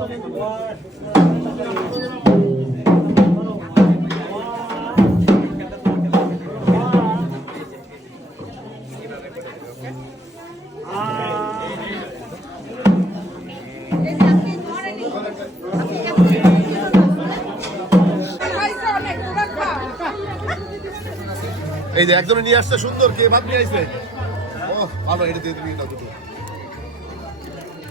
এই যে একদমই নিয়ে আসছে সুন্দর, কে ভাত নিয়ে ও ভালো, এটা দিয়ে তুমি দুটো।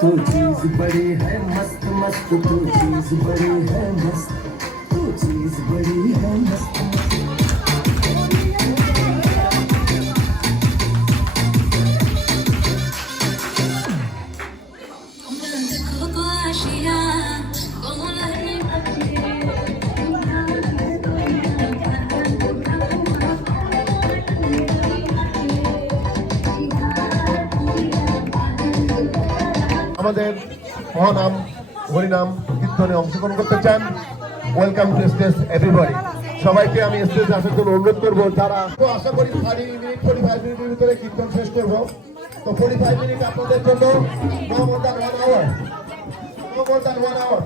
तू चीज़ बड़ी है मस्त मस्त, तू चीज़ बड़ी है मस्त, तू चीज़ बड़ी है मस्त Como আমাদের মহানাম হরিনাম কীর্তনে অংশগ্রহণ করতে চান। ওয়েলকাম টু স্টেজ এভরিবডি সবাইকে আমি স্টেজে আসার জন্য অনুরোধ করব তারা তো আশা করি থার্টি মিনিট ফোর্টি ফাইভ মিনিটের ভিতরে কীর্তন শেষ করব। তো ফোর্টি ফাইভ মিনিট আপনাদের জন্য no more than one hour no more than one hour